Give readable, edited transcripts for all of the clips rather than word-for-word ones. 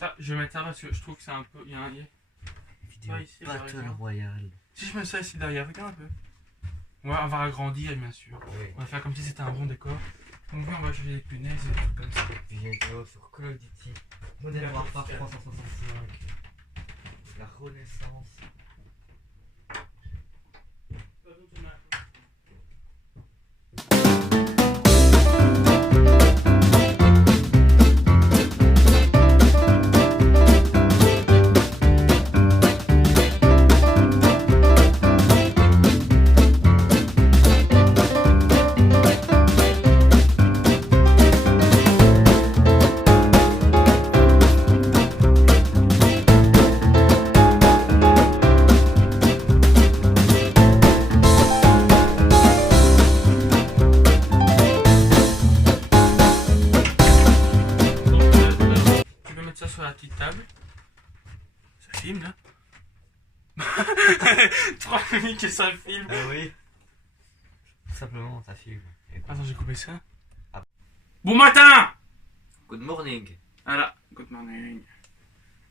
Ça, je vais mettre ça parce que je trouve que c'est un peu. Il y a un. Vidéo ici, Battle derrière. Royale. Si je mets ça ici derrière, regarde un peu. On va agrandir, bien sûr. Oui. On va faire comme si c'était un bon décor. Donc, oui, on va changer les punaises et des trucs comme ça. Vidéo sur Call of Duty. Modern Warfare 365. La Renaissance. Tu peux mettre ça sur la petite table. Ça filme là. 3 minutes que ça filme. Ah oui. Tout simplement, ça filme. Attends, j'ai coupé ça. Ah. Bon matin! Good morning. Voilà, good morning.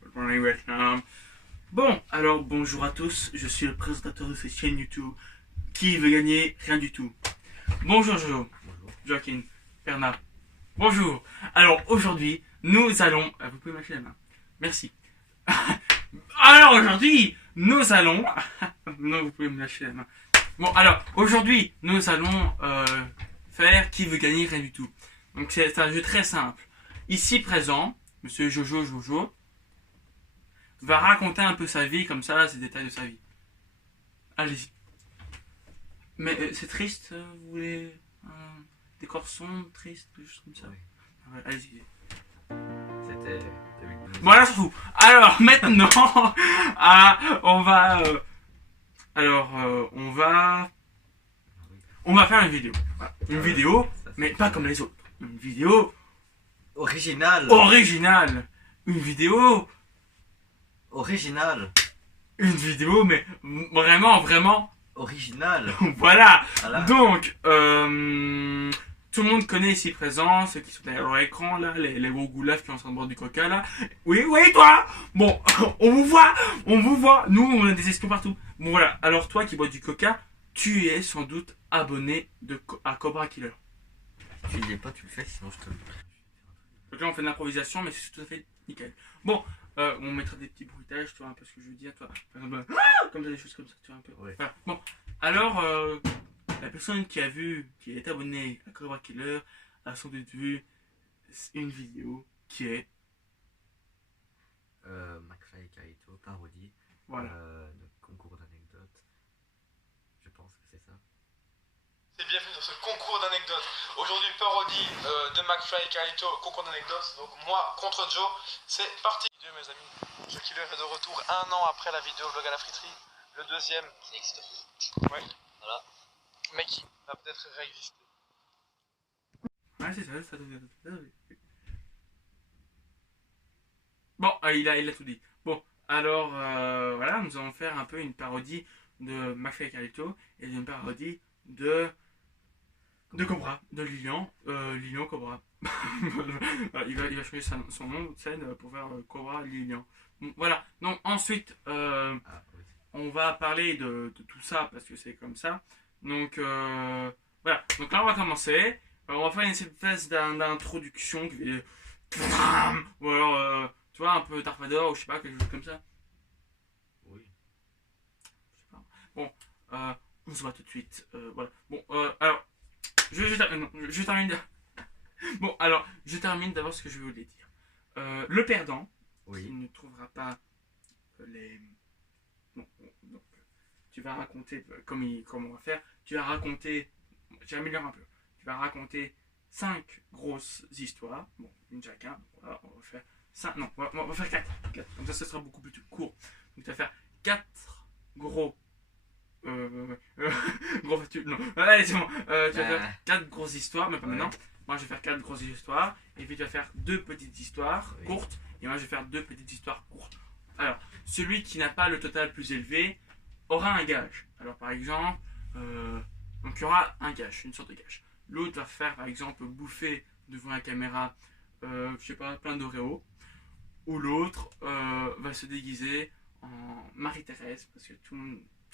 Good morning Vietnam. Bon, alors bonjour à tous, je suis le présentateur de cette chaîne YouTube qui veut gagner rien du tout. Bonjour Jojo, Bonjour. Joaquin, Bernard. Bonjour. Alors aujourd'hui, nous allons... vous pouvez mâcher la main. Merci. Alors aujourd'hui, nous allons... non, vous pouvez me lâcher la main. Bon, alors aujourd'hui, nous allons faire qui veut gagner rien du tout. Donc c'est un jeu très simple. Ici présent, monsieur Jojo va raconter un peu sa vie, comme ça, ses détails de sa vie. Allez-y. Mais c'est triste, vous voulez un décor sombre, triste, quelque chose comme ça. Oui. Ah ouais, allez-y. C'était 2012. Bon, là, ça fout. Alors, maintenant, on va... on va faire une vidéo. Voilà. Une vidéo, Ça, mais pas comme les autres. Une vidéo Original. originale. Une vidéo... Original. Une vidéo, mais vraiment... Original. Voilà. Voilà. Donc, tout le monde connaît ici présent, ceux qui sont derrière leur écran, là, les gros goulasses qui sont en train de boire du coca, là. Oui, toi. Bon, on vous voit. Nous, on a des espions partout. Bon, voilà. Alors, toi qui bois du coca, tu es sans doute abonné à Cobra Killer. Tu y es pas, tu le fais, sinon je te le... Donc là, on fait de l'improvisation, mais c'est tout à fait nickel. Bon, on mettra des petits bruitages, tu vois, un peu ce que je veux dire, toi. Par exemple, comme ça, des choses comme ça, tu vois, un peu. Ouais. Voilà. Bon, alors, la personne qui est abonnée à Cobra Killer a sans doute vu une vidéo qui est, McFly et Carlito, parodie. voilà. De concours d'anecdotes. Je pense que c'est ça. Et bienvenue dans ce concours d'anecdotes. Aujourd'hui, parodie de McFly et Carlito, concours d'anecdotes. Donc moi contre Joe, c'est parti. Dieu mes amis, Joe Killer est de retour 1 an après la vidéo Vlog à la friterie. Le deuxième qui n'existe pas. Ouais. Voilà. Mais qui va peut-être réexister. Ouais, c'est ça devient. Bon, il a tout dit. Bon, alors, voilà, nous allons faire un peu une parodie de McFly et Carlito et une parodie de Cobra, de Lilian, Lilian Cobra. Voilà, il va changer son nom de scène pour faire Cobra Lilian. Voilà, donc ensuite, Ah oui. on va parler de tout ça parce que c'est comme ça. Donc, voilà, donc là on va commencer. On va faire une espèce d'introduction qui est... Ou alors, tu vois, un peu Dark Vador ou je sais pas, quelque chose comme ça. Oui. Je sais pas. Bon, on se voit tout de suite. Voilà. Bon, alors, je termine. Bon, alors, je termine d'abord ce que je voulais dire. Le perdant, qui Oui. ne trouvera pas les. Non, donc, tu vas raconter, comme on va faire, tu vas raconter. J'améliore un peu. Tu vas raconter 5 grosses histoires. Bon, une chacun. Voilà, on va faire 5. Non, on va faire 4. Comme ça sera beaucoup plus court. Donc, tu vas faire 4 gros. Gros non, allez, c'est bon. Tu vas faire 4 grosses histoires, mais pas Ouais. maintenant. Moi, je vais faire 4 grosses histoires. Et puis, tu vas faire 2 petites histoires Oui. courtes. Et moi, je vais faire 2 petites histoires courtes. Alors, celui qui n'a pas le total plus élevé aura un gage. Alors, par exemple, donc il y aura un gage, une sorte de gage. L'autre va faire, par exemple, bouffer devant la caméra, je sais pas, plein d'Oreo. ou l'autre va se déguiser en Marie-Thérèse, parce que tout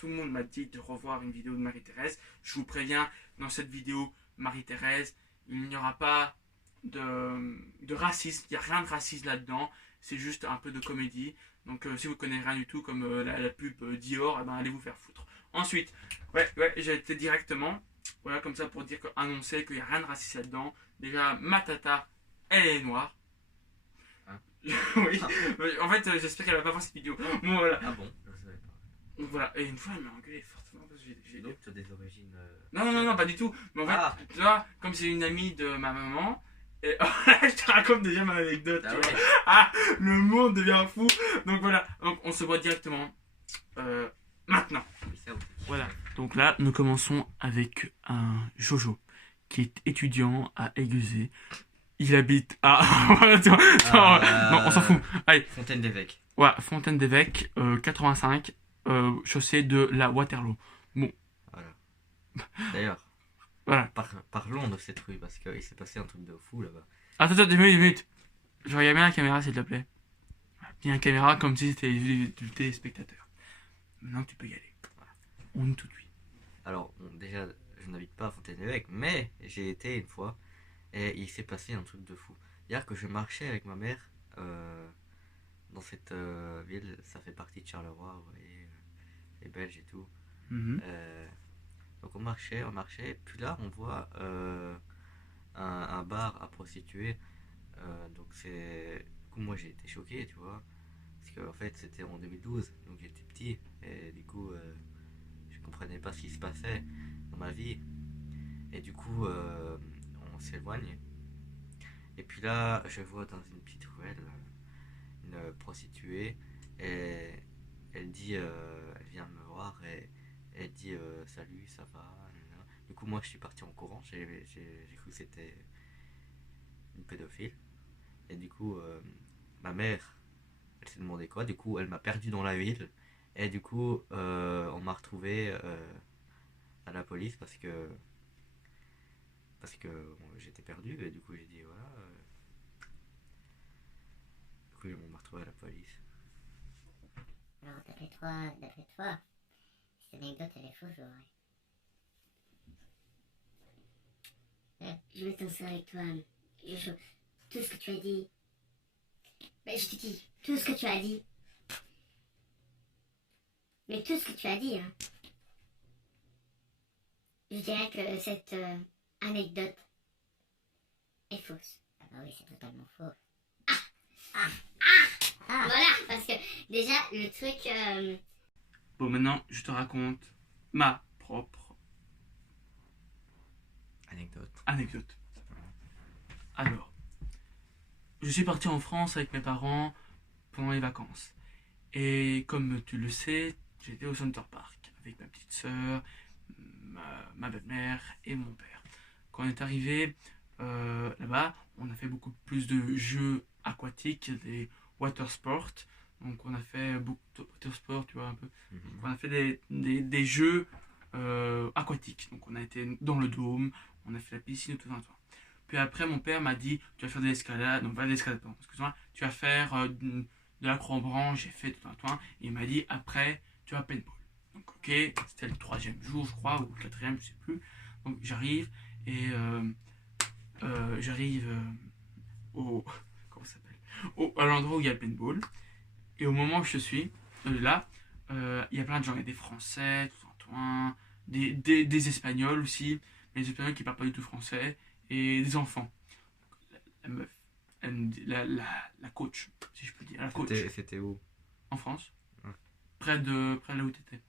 le monde m'a dit de revoir une vidéo de Marie-Thérèse. Je vous préviens, dans cette vidéo Marie-Thérèse, il n'y aura pas de racisme, il n'y a rien de raciste là-dedans, c'est juste un peu de comédie. Donc si vous ne connaissez rien du tout, comme la pub Dior, eh ben, allez vous faire foutre. Ensuite, ouais, j'ai été directement, voilà, comme ça pour dire annoncer qu'il n'y a rien de raciste là-dedans. Déjà, ma tata, elle est noire. Hein? Oui, en fait, j'espère qu'elle va pas voir cette vidéo. Bon, voilà. Ah bon, je savais pas. Donc voilà, et une fois elle m'a engueulé fortement parce que j'ai... Donc tu as des origines. Non, pas du tout. Mais en fait, Ah. tu vois, comme c'est une amie de ma maman, et je te raconte déjà ma anecdote. Ah Tu vois. ouais. Ah, le monde devient fou. Donc voilà, donc on se voit directement maintenant. Oui, ça aussi. Voilà, donc là nous commençons avec un Jojo qui est étudiant à Aiguezé. Il habite à... non, on s'en fout. Allez, Fontaine d'évêque. ouais, Fontaine d'Évêque, 85, chaussée de la Waterloo. Voilà. D'ailleurs, Voilà. parlons de cette rue parce qu'il s'est passé un truc de fou là-bas. Attends, 2 minutes. Je regarde bien la caméra s'il te plaît. Bien la caméra comme si c'était du téléspectateur. Maintenant tu peux y aller. Voilà. On est tout de suite. Alors, bon, déjà, je n'habite pas à Fontaine d'évêque, mais j'ai été une fois et il s'est passé un truc de fou. Hier que je marchais avec ma mère dans cette ville, ça fait partie de Charleroi, vous voyez, les Belges et tout. Mhm. Donc on marchait, et puis là on voit un bar à prostituées. Donc c'est... Du coup moi j'ai été choqué, tu vois, parce qu'en fait c'était en 2012, donc j'étais petit, et du coup je comprenais pas ce qui se passait dans ma vie. Et du coup on s'éloigne. Et puis là je vois dans une petite ruelle une prostituée, et elle dit, elle vient me voir et elle dit salut, ça va, nanana. Du coup moi je suis parti en courant, j'ai cru que c'était une pédophile. Et du coup ma mère, elle s'est demandé quoi, du coup elle m'a perdu dans la ville. Et du coup on m'a retrouvé à la police parce que bon, j'étais perdu, et du coup j'ai dit voilà. Du coup on m'a retrouvé à la police. Alors, d'après toi, cette anecdote, elle est fausse, je vais danser avec toi. Tout ce que tu as dit. Mais je te dis, tout ce que tu as dit. Mais tout ce que tu as dit, hein. Je dirais que cette anecdote est fausse. Ah bah oui, c'est totalement faux. Voilà, parce que déjà, le truc... Bon, maintenant je te raconte ma propre anecdote. Alors, je suis parti en France avec mes parents pendant les vacances. Et comme tu le sais, j'étais au Center Park avec ma petite soeur, ma belle-mère et mon père. Quand on est arrivé là-bas, on a fait beaucoup plus de jeux aquatiques, des water sports. Donc on a fait beaucoup de water sports, tu vois un peu. Donc, on a fait des jeux aquatiques. Donc on a été dans le dôme, on a fait la piscine et tout ça. Puis après mon père m'a dit tu vas faire de l'escalade, non pas de l'escalade, pardon, excuse-moi, tu vas faire de l'acrobranche, j'ai fait tout un toit. Et il m'a dit après tu vas paintball. Donc ok, c'était le 3e jour je crois, ou le 4e, je sais plus. Donc j'arrive et au... comment ça s'appelle, à l'endroit où il y a le paintball. Et au moment où je suis là, il y a plein de gens, il y a des Français, tout un toit, des Espagnols aussi, mais les Espagnols qui parlent pas du tout français, et des enfants. La meuf, la coach, si je peux dire, la coach. C'était où? En France, Ouais. près de là où tu étais.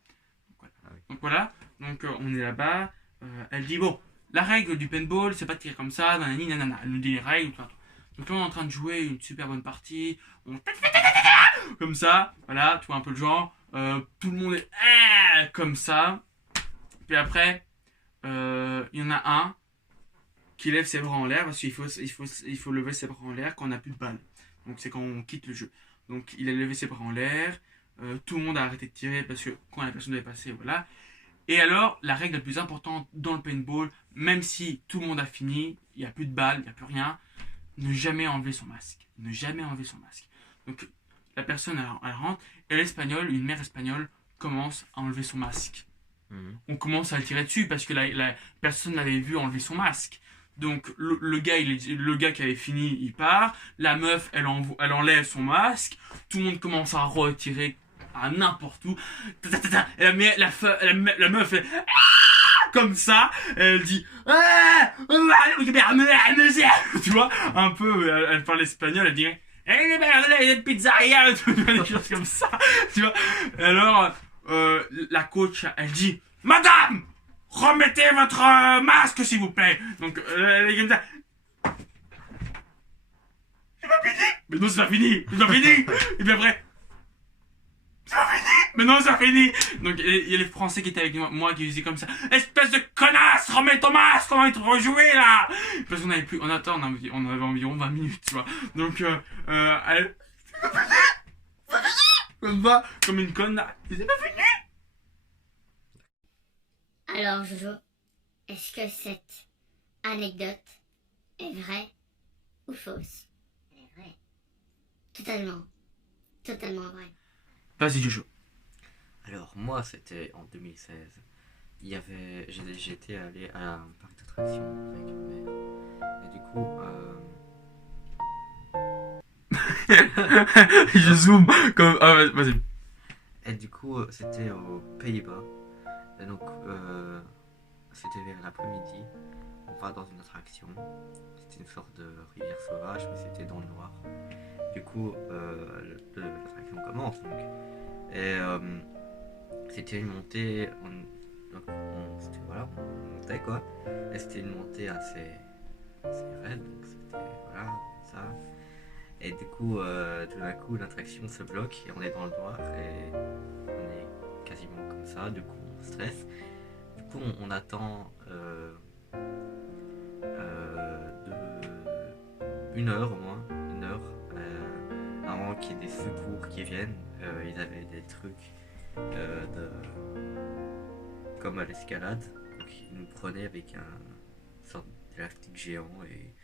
Ah oui. Donc voilà, donc on est là-bas, elle dit bon, la règle du paintball, c'est pas de tirer comme ça, nanani, nanana. Elle nous dit les règles, tout. Donc là on est en train de jouer une super bonne partie, on comme ça, voilà, tu vois un peu le genre, tout le monde est comme ça. Puis après, il y en a un qui lève ses bras en l'air, parce qu'il faut lever ses bras en l'air quand on n'a plus de balles. Donc c'est quand on quitte le jeu. Donc il a levé ses bras en l'air, tout le monde a arrêté de tirer parce que quand la personne devait passer, voilà. Et alors, la règle la plus importante dans le paintball, même si tout le monde a fini, il n'y a plus de balles, il n'y a plus rien, ne jamais enlever son masque. Ne jamais enlever son masque. Donc la personne elle rentre et l'espagnol, une mère espagnole commence à enlever son masque. Mhm. On commence à le tirer dessus parce que la personne l'avait vu enlever son masque. Donc le gars, le gars qui avait fini, il part. La meuf, elle enlève son masque. Tout le monde commence à retirer à n'importe où. Et la meuf fait comme ça. Elle dit tu vois, un peu, elle parle espagnol, elle dit pizzeria, des choses comme ça. Tu vois. Et alors, la coach, elle dit Madame, remettez votre masque, s'il vous plaît. Donc, les gars, c'est pas fini. Mais non, c'est pas fini. C'est pas fini. Et puis après, c'est pas fini. Mais non, c'est pas fini. Donc, il y a les Français qui étaient avec moi qui disaient comme ça Espèce de connasse, remets ton masque, on va être rejoué là. Parce qu'on avait plus, on attend, on avait environ 20 minutes, tu vois. Donc, elle, c'est pas fini. C'est pas fini. Comme ça, comme une conne là. C'est pas fini. Alors, Jojo, est-ce que cette anecdote est vraie ou fausse? Elle est vraie. Totalement. Totalement vraie. Vas-y, Jojo. Alors, moi, c'était en 2016. J'étais allé à un parc d'attractions avec ma mère. Et du coup, Je zoome comme. Ah, vas-y. et du coup, c'était aux Pays-Bas. Et donc, c'était vers l'après-midi. On va dans une attraction. C'était une sorte de rivière sauvage, mais c'était dans le noir. Du coup, l'attraction commence. Donc. Et c'était une montée. On montait quoi. Et c'était une montée assez raide. Donc, c'était voilà, comme ça. Et du coup, tout d'un coup, l'attraction se bloque et on est dans le noir. Et on est quasiment comme ça. Du coup, on stresse. Du coup, on attend une heure au moins, avant qu'il y ait des secours qui viennent. Ils avaient des trucs comme à l'escalade. Donc ils nous prenaient avec un sorte d'élastique géant et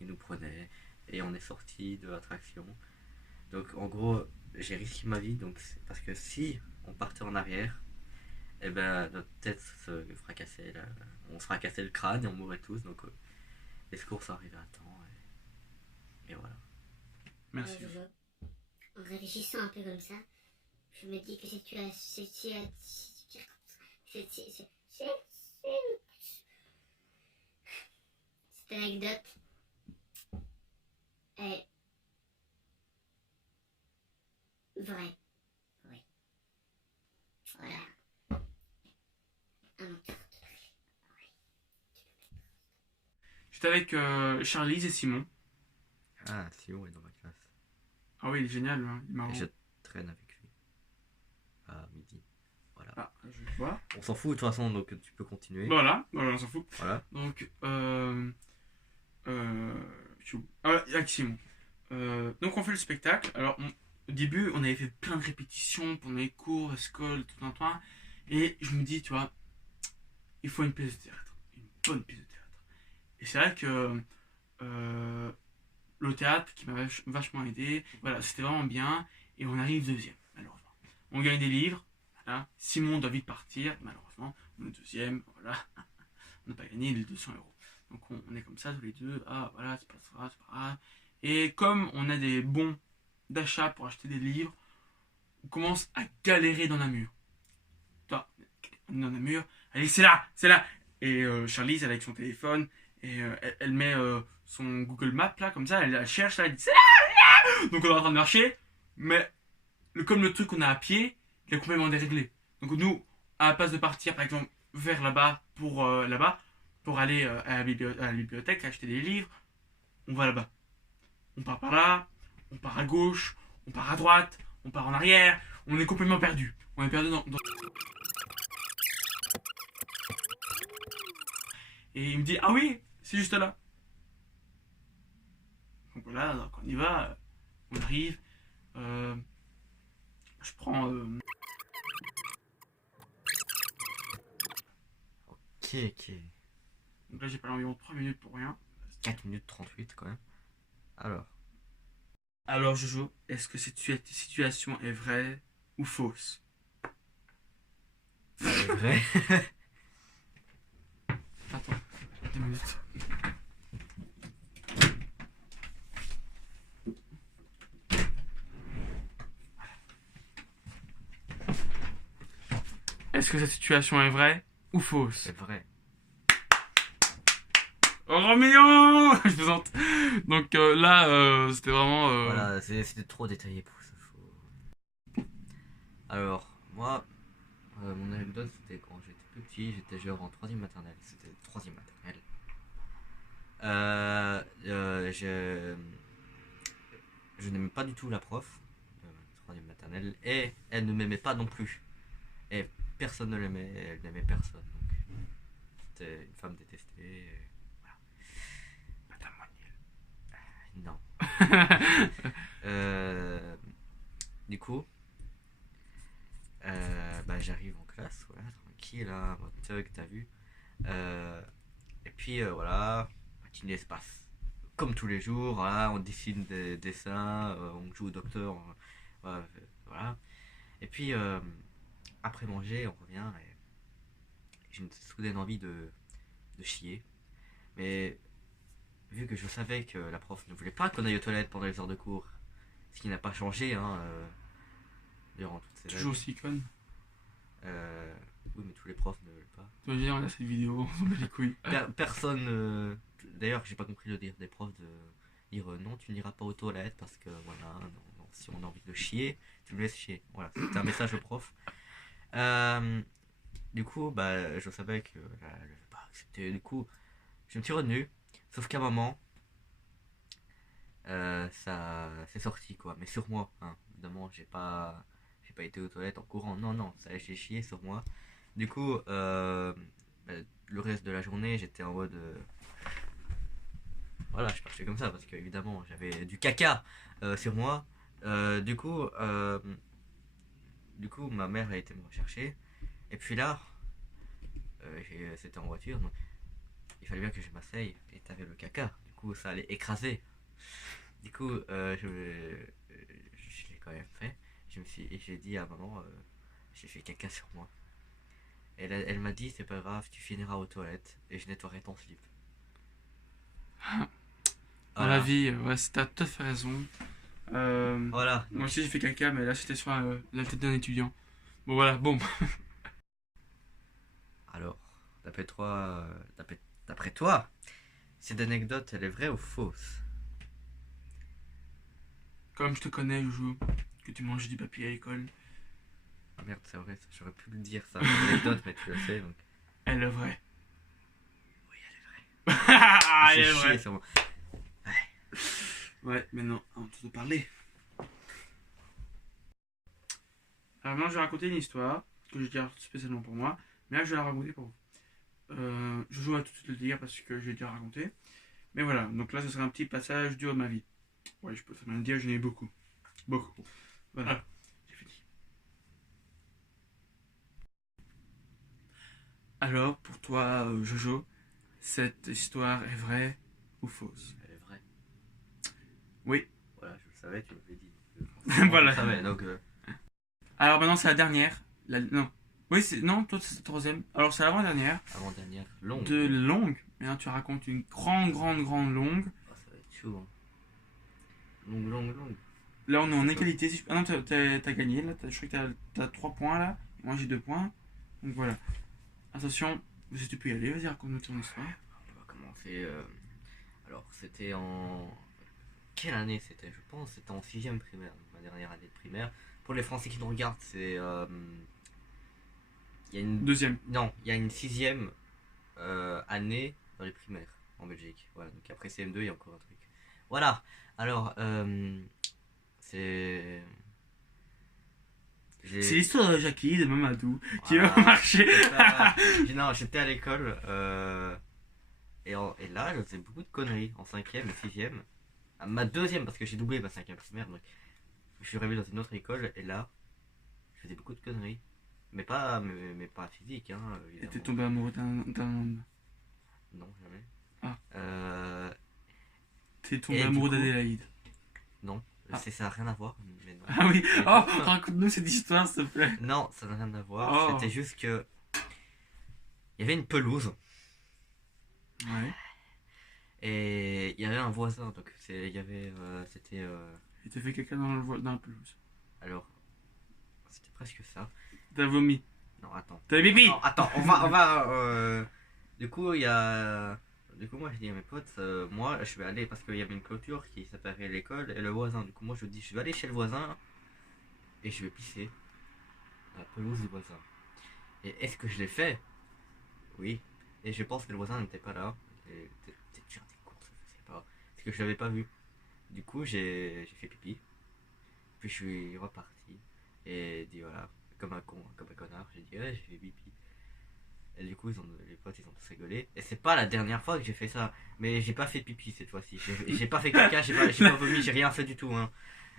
ils nous prenaient et on est sorti de l'attraction. Donc en gros, j'ai risqué ma vie parce que si on partait en arrière, et ben notre tête se fracassait, on se fracassait le crâne et on mourrait tous. Donc les secours sont arrivés à temps et voilà. Merci. Jojo, en réfléchissant un peu comme ça, je me dis que si tu as cette anecdote est vraie. Oui. Voilà. Un autre. J'étais avec Charlize et Simon. Ah, Simon est dans ma classe. Ah oui, il est génial, hein, il est marrant. Et je traîne avec lui à midi. Voilà. Ah, je vois. On s'en fout de toute façon, donc tu peux continuer. Voilà, on s'en fout. Voilà. Donc, avec Simon. Donc on fait le spectacle. Alors au début, on avait fait plein de répétitions pendant les cours, école, tout un temps. Et je me dis, tu vois, il faut une pièce de théâtre, une bonne pièce de théâtre. Et c'est vrai que le théâtre qui m'a vachement aidé, voilà, c'était vraiment bien. Et on arrive deuxième, malheureusement. On gagne des livres, voilà. Simon doit vite partir, malheureusement. On est deuxième, voilà. On n'a pas gagné les 200 euros. Donc on est comme ça tous les deux. Ah voilà, c'est pas grave, c'est pas grave. Et comme on a des bons d'achat pour acheter des livres, on commence à galérer dans Namur. Toi, on est dans Namur. Allez, c'est là, c'est là. Et Charlize, elle est avec son téléphone et elle met son Google Maps là, comme ça, elle cherche là, elle dit c'est là. Donc on est en train de marcher, mais comme le truc qu'on a à pied, il est complètement déréglé. Donc nous, à la place de partir par exemple vers là-bas pour aller à la bibliothèque acheter des livres, on va là-bas. On part par là, on part à gauche, on part à droite, on part en arrière, on est complètement perdu. On est perdu dans... Et il me dit ah oui, c'est juste là. Donc voilà, donc on y va, on arrive, je prends... Ok. Donc là j'ai parlé environ 3 minutes pour rien. 4 minutes 38 quand même. Alors. Alors Jojo, est-ce que cette situation est vraie ou fausse? C'est vrai. Attends, 2 minutes. Est-ce que cette situation est vraie ou fausse? C'est vrai. Oh Roméo Je plaisante. Donc là, c'était vraiment... Voilà, c'était trop détaillé pour ça. Alors, moi, mon anecdote, c'était quand j'étais plus petit, j'étais genre en 3ème maternelle. C'était 3ème maternelle. Je n'aimais pas du tout la prof de 3ème maternelle et elle ne m'aimait pas non plus. Et personne ne l'aimait, elle n'aimait personne. Donc, c'était une femme détestée. Et Madame Moignet. non. Du coup, bah, j'arrive en classe, voilà, tranquille, là, mode thug, t'as vu. Et puis voilà, matinée se passe comme tous les jours, voilà, on dessine des dessins, on joue au docteur, voilà. Et puis après manger, on revient et j'ai une soudaine envie de chier. Mais vu que je savais que la prof ne voulait pas qu'on aille aux toilettes pendant les heures de cours, ce qui n'a pas changé hein, durant toutes ces Toujours années. aussi conne. Oui, mais tous les profs ne veulent pas. Tu veux dire, on a cette vidéo, on s'en bat les couilles. Personne. D'ailleurs, j'ai pas compris le dire des profs de dire non, tu n'iras pas aux toilettes parce que voilà, non, si on a envie de chier, tu me laisses chier. Voilà, c'était un message au prof. Du coup, bah, je savais que je vais pas accepter. Du coup, je me suis retenu. Sauf qu'à un moment, ça c'est sorti quoi. Mais sur moi, hein. Évidemment, j'ai pas été aux toilettes en courant. Non, non, ça j'ai chié sur moi. Du coup, bah, le reste de la journée, j'étais en mode. Voilà, je marchais comme ça parce que évidemment j'avais du caca sur moi. Du coup, ma mère a été me rechercher. Et puis là, c'était en voiture, donc il fallait bien que je m'asseye. Et t'avais le caca. Du coup, ça allait écraser. Du coup, je l'ai quand même fait. Et j'ai dit à maman, j'ai fait caca sur moi. Et elle m'a dit, c'est pas grave, tu finiras aux toilettes et je nettoierai ton slip. Dans la vie, ouais, t'as tout à fait raison. Voilà. Moi aussi j'ai fait caca, mais là c'était sur la tête d'un étudiant. Bon voilà, bon. Alors, d'après toi, cette anecdote, elle est vraie ou fausse? Comme je te connais, Joujou, que tu manges du papier à l'école, Ah merde, c'est vrai, j'aurais pu le dire ça, l'anecdote, mais tu le sais, donc... elle est vraie. Oui, elle est vraie. Ah, elle J'ai est chié vraie. sur moi. Ouais, maintenant, on te parler. Alors maintenant, je vais raconter une histoire que je garde spécialement pour moi, mais là, je vais la raconter pour vous. Joujou va tout de suite le dire parce que je l'ai déjà raconté. Mais voilà, donc là, ce sera un petit passage dur de ma vie. Ouais, je peux très bien le dire, j'en ai beaucoup. Beaucoup. Voilà, j'ai fini. Alors, pour toi, Jojo, cette histoire est vraie ou fausse? Elle est vraie. Oui. Voilà, je le savais, tu m'avais dit. Voilà. Je le savais, donc... Alors maintenant, c'est la dernière. Non. Oui, non, toi, c'est la troisième. Alors, c'est l'avant-dernière. Avant-dernière, longue. De longue. Maintenant, tu racontes une grande longue. Oh, ça va être chaud, hein. Longue. Là, on est en égalité. Ah non, t'as gagné. Là, je crois que t'as 3 points là. Moi, j'ai 2 points. Donc voilà. Attention, si tu peux y aller, vas-y, raconte-nous ton histoire. On va commencer... Alors, c'était en... Quelle année c'était? Je pense que c'était en 6ème primaire, ma dernière année de primaire. Pour les Français qui nous regardent, c'est... Il y a une... Deuxième. Non, il y a une 6ème année dans les primaires en Belgique. Voilà, donc après CM2, il y a encore un truc. Voilà, alors, c'est... C'est l'histoire de Jackie, de Mamadou, qui Voilà. va marcher. Non, j'étais à l'école, et là, je faisais beaucoup de conneries en 5ème et 6ème. Ma 2ème, parce que j'ai doublé ma 5ème primaire, donc je suis arrivé dans une autre école, et là, je faisais beaucoup de conneries. Mais pas physique, hein. Et t'es tombé amoureux d'un homme. Non, jamais. Ah. Euh, T'es tombé Et du amoureux coup- d'Adélaïde. non, Ça n'a rien à voir, mais non. Ah oui. Mais Oh, du coup, raconte-nous cette histoire, s'il te plaît. non, ça n'a rien à voir. Oh. C'était juste que il y avait une pelouse Ouais. et il y avait un voisin. Donc c'était Et t'as fait caca dans la pelouse. alors c'était presque ça. T'as vomi. Non, attends. T'as pipi. Non, attends, on va. Du coup, Du coup, moi, je dis à mes potes, moi, je vais aller parce qu'il y avait une clôture qui séparait l'école et le voisin. Du coup, moi, je dis, je vais aller chez le voisin et je vais pisser à la pelouse du voisin. Et est-ce que je l'ai fait? Oui. Et je pense que le voisin n'était pas là. Peut-être faire des courses, je sais pas. Parce que je l'avais pas vu. Du coup, j'ai fait pipi. Puis je suis reparti. Et dit voilà, comme un con, comme un connard, j'ai dit ouais, j'ai fait pipi. Et du coup, les potes ils ont tous rigolé. Et c'est pas la dernière fois que j'ai fait ça. Mais j'ai pas fait pipi cette fois-ci. J'ai pas fait caca, j'ai pas vomi, j'ai rien fait du tout. Hein.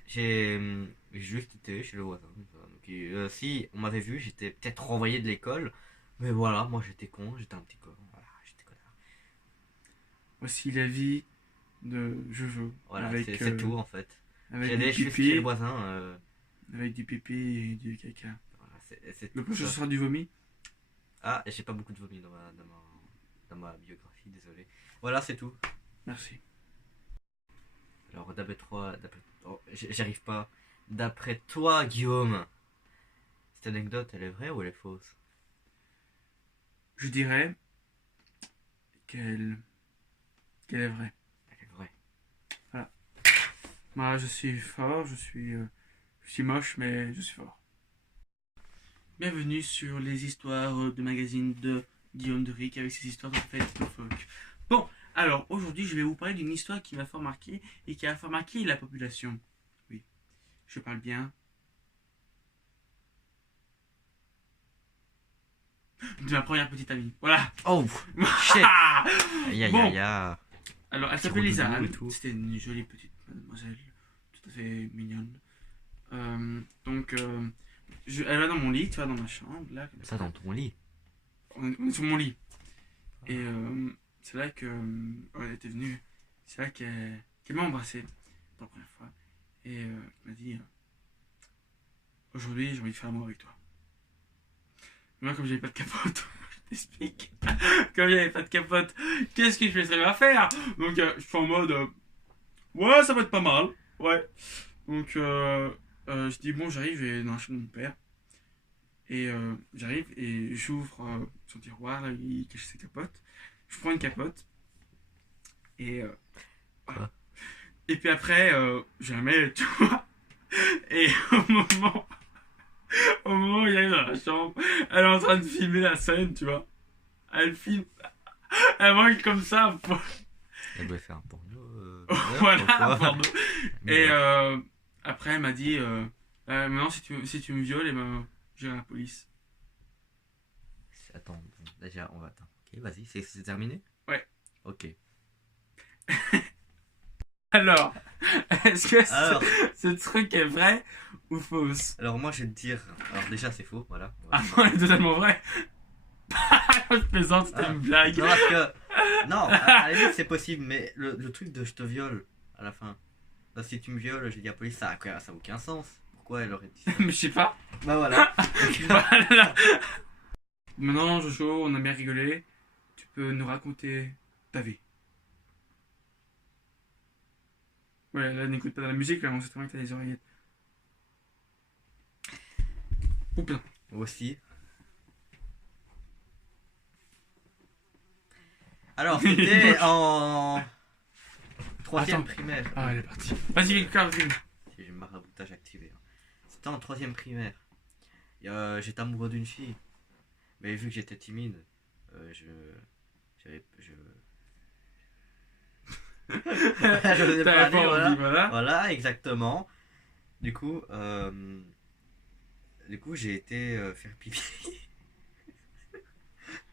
J'ai juste été chez le voisin. Donc, si on m'avait vu, j'étais peut-être renvoyé de l'école. Mais voilà, moi j'étais con, j'étais un petit con. Voilà, j'étais connard. Voici la vie de Jojo. Voilà, avec, c'est tout en fait. Avec J'ai du allé juste chez pipi, le voisin. avec du pipi et du caca. Voilà, c'est Le tout prochain ça. sera du vomi. Ah, j'ai pas beaucoup de vomi dans ma biographie, désolé. Voilà, c'est tout. Merci. Alors, j'arrive pas. D'après toi, Guillaume, cette anecdote, elle est vraie ou elle est fausse? Je dirais qu'elle est vraie. Elle est vraie. Moi, je suis fort, je suis moche, mais je suis fort. Bienvenue sur les histoires de magazine de Guillaume de Ric avec ses histoires de fête de folk. Bon, alors aujourd'hui, je vais vous parler d'une histoire qui m'a fort marqué et qui a fort marqué la population. Oui, je parle bien de ma première petite amie. Voilà. Oh, shit. Aïe, aïe, Bon. aïe, aïe. Alors, elle Petit s'appelait Lisa rodoudou Anne. et tout. C'était une jolie petite mademoiselle, tout à fait mignonne. Elle va dans mon lit, tu vois, dans ma chambre, là. Comme Ça dans ton lit. On est sur mon lit. Et c'est là que elle était venue. C'est là qu'elle m'a embrassé pour la première fois. Et elle m'a dit aujourd'hui, j'ai envie de faire l'amour avec toi. Moi, comme j'avais pas de capote, je t'explique. Comme j'avais pas de capote, qu'est-ce que je laisserais à faire? Donc, je suis en mode ouais, ça va être pas mal. Ouais. Donc, je dis bon, j'arrive dans la chambre de mon père. Et j'arrive et j'ouvre son tiroir, là, il cache ses capotes. Je prends une capote. Et voilà. Et puis après, je la mets, tu vois. Et au moment où il arrive dans la chambre, elle est en train de filmer la scène, tu vois. Elle filme. Elle manque comme ça. Elle doit faire un porno. Voilà, pourquoi? pardon. Mais Et ouais. après, elle m'a dit maintenant, si tu me violes, eh ben, j'irai à la police. Attends, déjà, on va attendre. Ok, vas-y, c'est terminé? Ouais. Ok. Alors, est-ce que Alors. ce truc est vrai ou fausse? Alors, moi, je vais te dire. Alors, déjà, c'est faux, voilà. Ah non, il est totalement vrai. Je plaisante, c'était Ah. une blague. Non, parce que. Non, à la limite, c'est possible, mais le truc de je te viole à la fin. Là, si tu me violes, j'ai dit à la police, ça n'a aucun sens. Pourquoi elle aurait dit ça? Mais je sais pas. Bah voilà. Donc, Voilà. Maintenant, Jojo, on a bien rigolé. Tu peux nous raconter ta vie. Ouais, là, n'écoute pas de la musique, là, on sait très bien que t'as les oreillettes. Ou bien. moi aussi. Alors, c'était en. Troisième Attends. primaire. Ah, elle est partie. Vas-y, Victor, vas-y. Si j'ai le maraboutage activé. Hein. C'était en troisième primaire. Et, j'étais amoureux d'une fille. Mais vu que j'étais timide, je n'osais pas T'avais aller, pas voilà. envie, voilà. Voilà, exactement. Du coup, j'ai été faire pipi.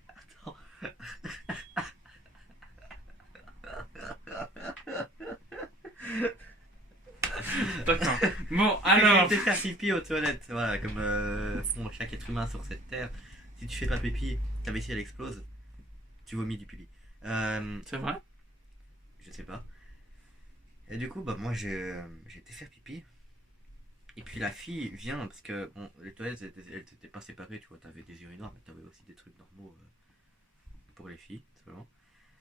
Attends. D'accord. Bon, J'ai alors. été faire pipi aux toilettes. Voilà, comme font chaque être humain sur cette terre. Si tu fais pas pipi, ta vessie elle explose. Tu vomis du pipi. C'est vrai? Je sais pas. Et du coup, bah, moi, j'ai été faire pipi. Et puis la fille vient, parce que bon, les toilettes, elles étaient pas séparées, tu vois. T'avais des urinoirs, mais t'avais aussi des trucs normaux pour les filles, seulement.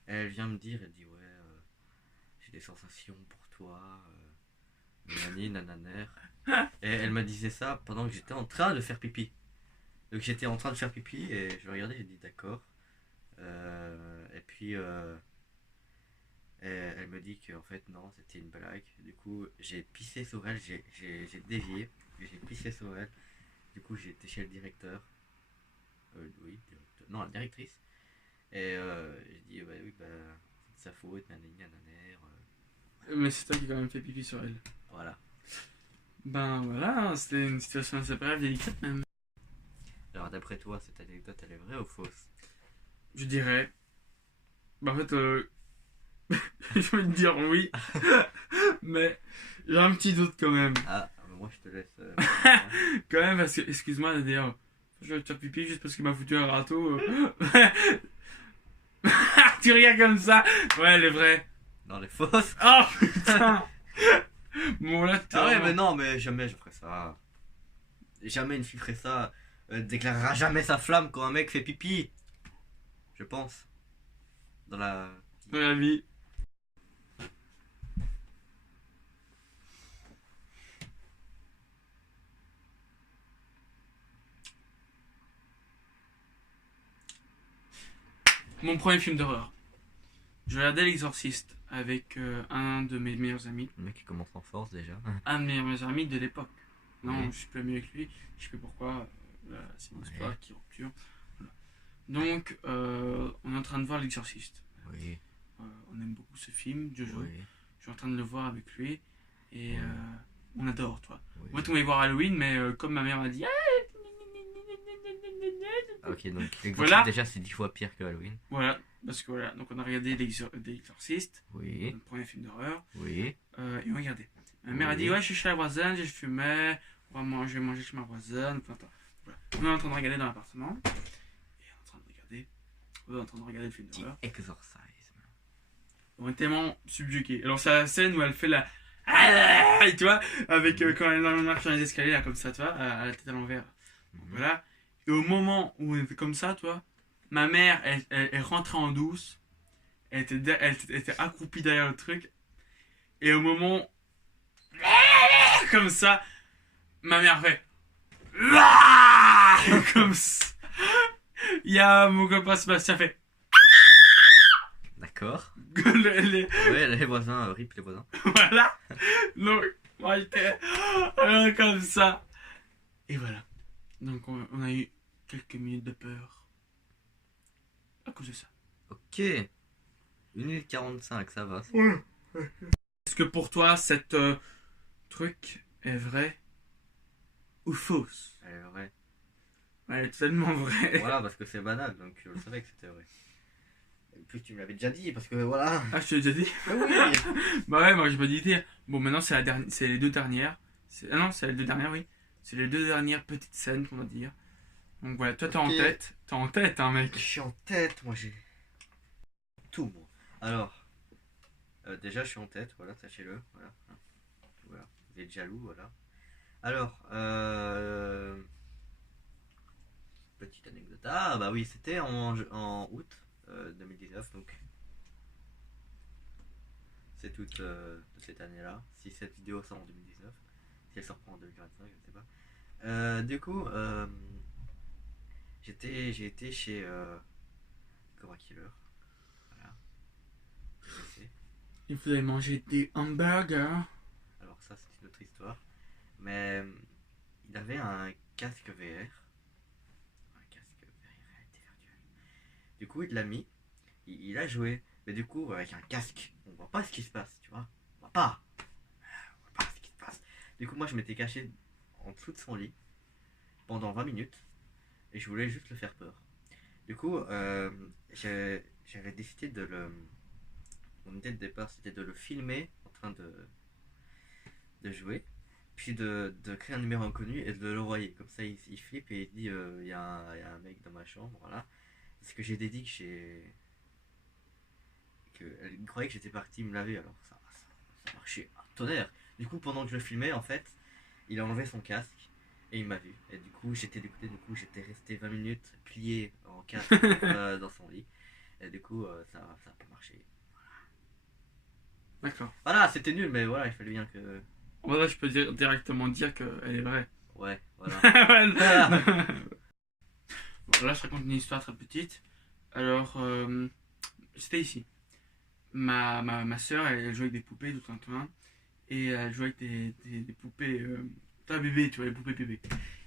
Et elle vient me dire, elle dit, ouais, j'ai des sensations pour toi, nanani, nananer. Et elle me disait ça pendant que j'étais en train de faire pipi. Donc j'étais en train de faire pipi et je regardais, j'ai dit d'accord. Et puis elle me dit qu'en fait non, c'était une blague. Du coup j'ai pissé sur elle, j'ai dévié, j'ai pissé sur elle. Du coup j'ai été chez le directeur. Oui, directeur. Non, la directrice. Et j'ai dit bah oui, bah c'est de sa faute, nanani, nananer. Mais c'est toi qui as quand même fait pipi sur elle. Voilà. Ben voilà, c'était une situation assez brève, délicate même. Alors d'après toi, cette anecdote, elle est vraie ou fausse? Je dirais. Bah en fait, je vais te dire oui. Mais j'ai un petit doute quand même. Ah, bah moi je te laisse. Quand même, parce que, excuse-moi de dire, je vais te faire pipi juste parce qu'il m'a foutu un râteau. Tu regardes comme ça. Ouais, elle est vraie. Non, les fausses. Oh putain. Bon là, Ah ouais, mais non, mais jamais je ferais ça. Jamais une fille ferait ça. Déclarera jamais sa flamme quand un mec fait pipi. Je pense. Dans la. Dans la vie. Mon premier film d'horreur. Je regardais L'Exorciste avec un de mes meilleurs amis. Le mec qui commence en force déjà. Un de mes meilleurs amis de l'époque. Non, Oui. je suis plus ami avec lui. Je sais pas pourquoi. Là, c'est une Ouais. histoire qui rupture. Voilà. Donc, on est en train de voir L'Exorciste. Oui, On aime beaucoup ce film, Jojo. oui, Je suis en train de le voir avec lui. Et Ouais. on adore, toi. oui. Moi, on va y voir Halloween, mais comme ma mère m'a dit. Ah, ok, donc l'exorciste Voilà. déjà c'est 10 fois pire que Halloween. Voilà, parce que voilà. Donc, on a regardé L'Exorciste, Oui, le premier film d'horreur. oui, Et on regardait. Ma mère a dit, Oui. ouais, je suis chez la voisine, je fumais, je vais manger chez ma voisine. Voilà. On est en train de regarder dans l'appartement. Et on est en train de regarder le film The d'horreur. Exorcism. On est tellement subjugués. Alors, c'est la scène où elle fait la. Tu vois, avec quand elle marche dans les escaliers, là, comme ça, tu vois, à la tête à l'envers. Donc, Mhm. voilà. Et au moment où on était comme ça, tu vois, ma mère, elle rentrait en douce. Elle était accroupie derrière le truc. Et au moment. Comme ça, ma mère fait. Comme ça. Il y a mon copain Sébastien fait. D'accord. les- Ouais, les voisins, rip les voisins. Voilà. Donc, moi j'étais comme ça. Et voilà. Donc, on a eu quelques minutes de peur. À cause de ça. Ok. 1 minute 45, ça va. Est-ce que pour toi, cette truc est vrai ou fausse? Elle est vraie. Elle est totalement vraie. Voilà, parce que c'est banal, donc je savais que c'était vrai. Et puis tu me l'avais déjà dit, parce que voilà. Ah, je te l'ai déjà dit. Ah oui. Bah ouais, moi je me disais. Bon, maintenant c'est c'est les deux dernières. Ah non, c'est les deux dernières, oui. C'est les deux dernières petites scènes qu'on va dire. Donc voilà, toi t'es en Ok. tête. T'es en tête, hein, Je mec. suis en tête, moi j'ai tout, moi. Alors, déjà je suis en tête, voilà, sachez-le, voilà. Voilà, vous êtes jaloux, voilà. Alors, petite anecdote. Ah bah oui, c'était en août 2019, donc c'est août de cette année-là. Si cette vidéo sort en 2019, si elle sort pas en 2025, je ne sais pas. Du coup, j'ai été chez Cobra Killer. Voilà. Je sais. Il vous avez mangé des hamburgers. Alors ça, c'est une autre histoire. Mais il avait un casque VR. Un casque VR, réalité virtuelle. Du coup, il l'a mis. Il a joué. Mais du coup, avec un casque, on voit pas ce qui se passe, tu vois. On voit pas. On voit pas ce qui se passe. Du coup, moi, je m'étais caché en dessous de son lit pendant 20 minutes. Et je voulais juste le faire peur. Du coup, j'avais décidé de le... Mon idée de départ, c'était de le filmer en train de jouer. Puis de créer un numéro inconnu et de le renvoyer. Comme ça, il flippe et il dit il y a un mec dans ma chambre. Voilà. Parce que j'ai dit que j'ai. Il croyait que j'étais parti me laver. Alors ça a marché un tonnerre. Du coup, pendant que je le filmais, en fait, il a enlevé son casque et il m'a vu. Et du coup, j'étais dégoûté. Du coup, j'étais resté 20 minutes plié en casque dans son lit. Et du coup, ça a pas marché. D'accord. Voilà, c'était nul, mais voilà, il fallait bien que. Voilà, je peux directement dire qu'elle est vraie. Ouais, voilà. Voilà. Bon, là, je raconte une histoire très petite. Alors, c'était ici. Ma soeur, elle jouait avec des poupées tout un temps. Et elle jouait avec des poupées. Pas bébé, tu vois, les poupées bébés.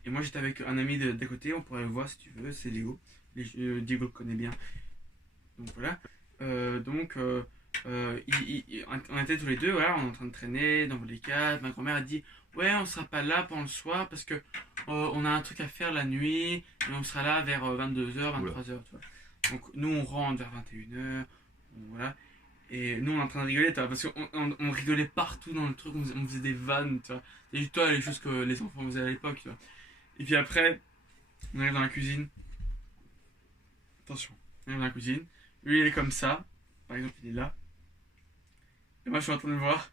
Et moi, j'étais avec un ami d'à côté, on pourrait le voir si tu veux, c'est Léo. Diego le connaît bien. Donc voilà. On était tous les deux, voilà, on est en train de traîner dans les cadres. Ma grand-mère a dit ouais, on sera pas là pendant le soir parce que on a un truc à faire la nuit et on sera là vers 22h, 23h, tu vois. Donc nous on rentre vers 21h, voilà. Et nous on est en train de rigoler, tu vois, parce qu'on rigolait partout dans le truc, on faisait des vannes, tu vois. C'est juste toi les choses que les enfants faisaient à l'époque, tu vois. Et puis après, on arrive dans la cuisine. Attention, on arrive dans la cuisine. Lui il est comme ça, par exemple il est là. Et moi je suis en train de voir.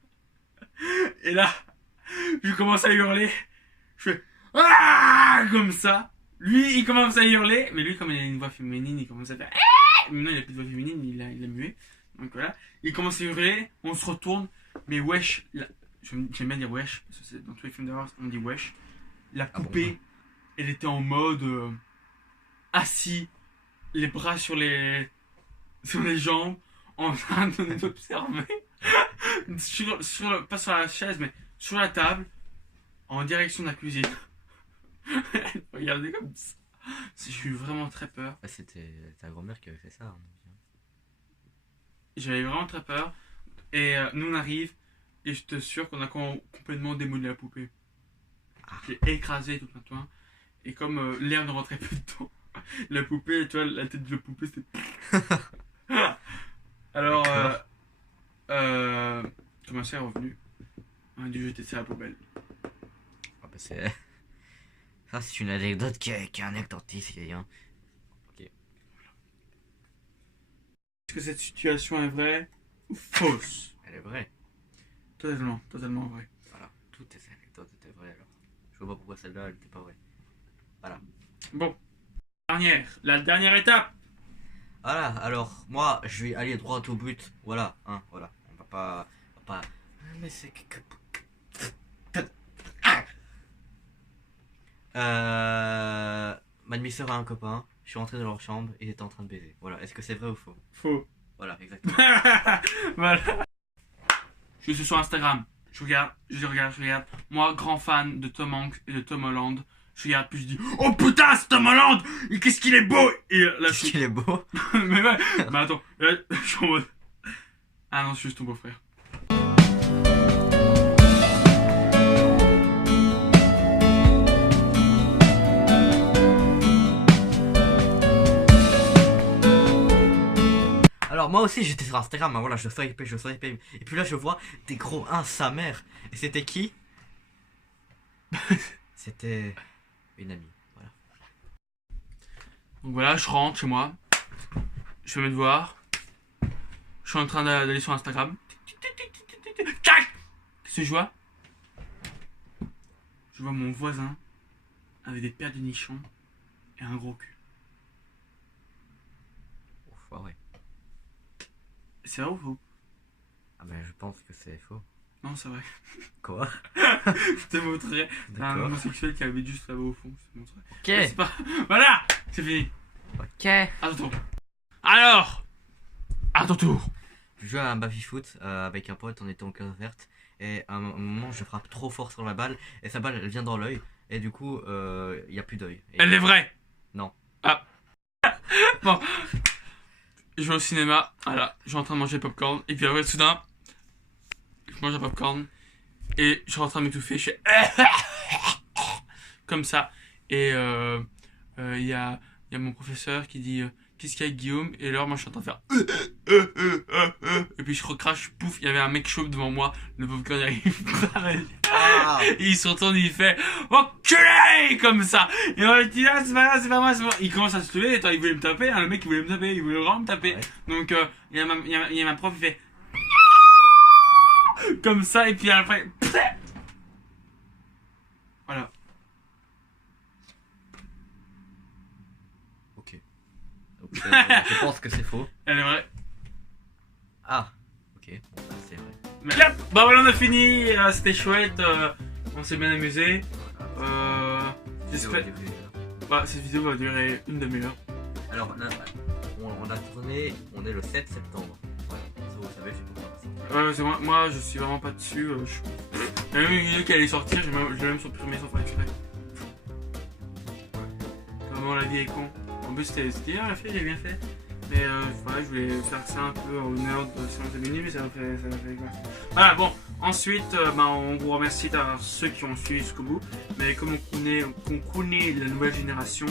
Et là, je commence à hurler. Je fais ah comme ça. Lui il commence à hurler. Mais lui comme il a une voix féminine, il commence à faire ah. Maintenant il a plus de voix féminine, il a mué. Donc voilà. Il commence à hurler, on se retourne. Mais wesh, j'aime bien dire wesh. Parce que c'est dans tous les films d'horreur on dit wesh. La poupée, elle était en mode assis, les bras sur les jambes, en train de nous observer. Pas sur la chaise, mais sur la table, en direction de la cuisine. Regardez comme ça. J'ai eu vraiment très peur. C'était ta grand-mère qui avait fait ça. Hein. J'avais vraiment très peur. Et nous on arrive, et je te sûr qu'on a complètement démoli la poupée. J'ai écrasé tout un toit. Et comme l'air ne rentrait plus dedans, la poupée, tu vois, la tête de la poupée c'était. Alors, quand ma soeur est revenue, on a dû jeter ça à la poubelle. Ah bah c'est... Ça c'est une anecdote qui est anecdotique. Hein. Ok. Est-ce que cette situation est vraie ou fausse? Elle est vraie. Totalement vraie. Voilà, toutes ces anecdotes étaient vraies alors. Je vois pas pourquoi celle-là elle était pas vraie. Voilà. Bon, la dernière étape. Voilà, alors moi je vais aller droit au but. Voilà, hein, voilà. On va pas. Mais c'est que. Ma demi-sœur a un copain, je suis rentré dans leur chambre et ils étaient en train de baiser. Voilà, est-ce que c'est vrai ou faux? Faux. Voilà, exactement. Voilà. Je suis sur Instagram. Je regarde. Moi, grand fan de Tom Hanks et de Tom Holland. Je regarde puis je dis oh putain c'est Tom Holland, qu'est-ce qu'il est beau. Et là Qu'est-ce qu'il est beau. mais ouais, mais attends, là, je suis en mode ah non, je suis juste ton beau-frère. Alors moi aussi j'étais sur Instagram, hein, voilà, je swipe, et puis là je vois des gros 1 sa mère. Et c'était qui? C'était une amie, voilà. Donc voilà, je rentre chez moi, je fais mes devoirs, je suis en train d'aller sur Instagram. Tac! Qu'est-ce que je vois? Je vois mon voisin avec des paires de nichons et un gros cul. Ouf, ouais. C'est vrai ou faux? Ah ben je pense que c'est faux. Non, c'est vrai. Quoi? Je te montrerai. C'est un homosexuel qui habite juste là-bas au fond. Je te montrerai. Ok. C'est pas... Voilà! C'est fini. Ok. À ton tour. Alors! À ton tour. Je jouais à un baby-foot avec un pote, on était en cœur verte. Et à un moment je frappe trop fort sur la balle. Et sa balle elle vient dans l'œil. Et du coup il n'y a plus d'œil. Elle est vraie. Non. Ah. Bon. Je vais au cinéma, voilà, je suis en train de manger popcorn, et puis après, soudain, je mange un popcorn, et je suis en train de m'étouffer, je fais comme ça, et il y a mon professeur qui dit qu'est-ce qu'il y a Guillaume, et alors moi je suis en train de faire et puis je recrache, pouf, il y avait un mec chauve devant moi, le popcorn arrive, et il se retourne, il fait enculé comme ça, et on lui dit ah c'est pas moi, il commence à se lever, attends, il voulait me taper, hein, le mec il voulait vraiment me taper, ouais. Donc il y a ma prof, il fait comme ça, et puis après... Voilà. Ok. Donc, je pense que c'est faux. Elle est vraie. Ah, ok, bon, bah, c'est vrai. Mais... Bah voilà, on a fini, c'était chouette, on s'est bien amusé. J'espère... Bah, cette vidéo va durer une demi-heure. Alors là, on a tourné, on est le 7 septembre. Voilà, ça vous savez, je sais pas. Ouais, c'est moi je suis vraiment pas dessus. Il y a même une vidéo qui allait sortir, je l'ai même supprimé sans faire exprès. Comment la vie est con. En plus, c'était bien fait, j'ai bien fait. Mais voilà, je voulais faire ça un peu en une heure de séance de minuit, mais ça m'a fait quoi. Voilà, bon, ensuite, on vous remercie à ceux qui ont suivi jusqu'au bout. Mais comme on connaît la nouvelle génération,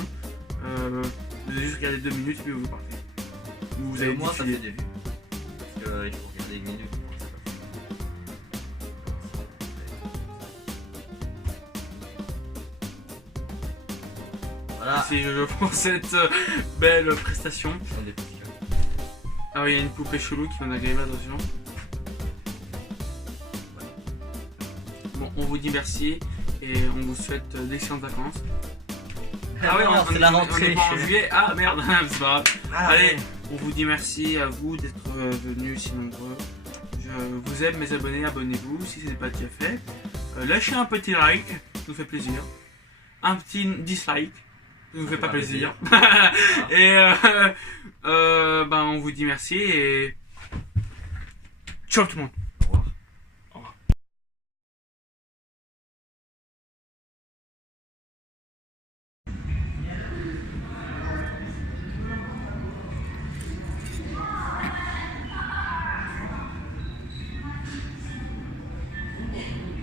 vous avez juste regardé 2 minutes puis vous partez. Vous avez moi, ça fait diffusé. des vues. Parce qu'il faut regarder une minute pour que ça passe. Voilà. Merci Jojo pour cette belle prestation. Ce sont des petits jeux. Ah oui, il y a une poupée chelou qui en a gagné attention. Bon, on vous dit merci et on vous souhaite d'excellentes vacances. Ah oui, c'est la rentrée. On est pas en juillet. Ah merde, c'est pas grave. Ah, Allez, ouais. on vous dit merci à vous d'être venus si nombreux. Je vous aime mes abonnés, abonnez-vous si ce n'est pas déjà fait. Lâchez un petit like, ça nous fait plaisir. Un petit dislike, ça nous fait pas plaisir. Et on vous dit merci et ciao tout le monde.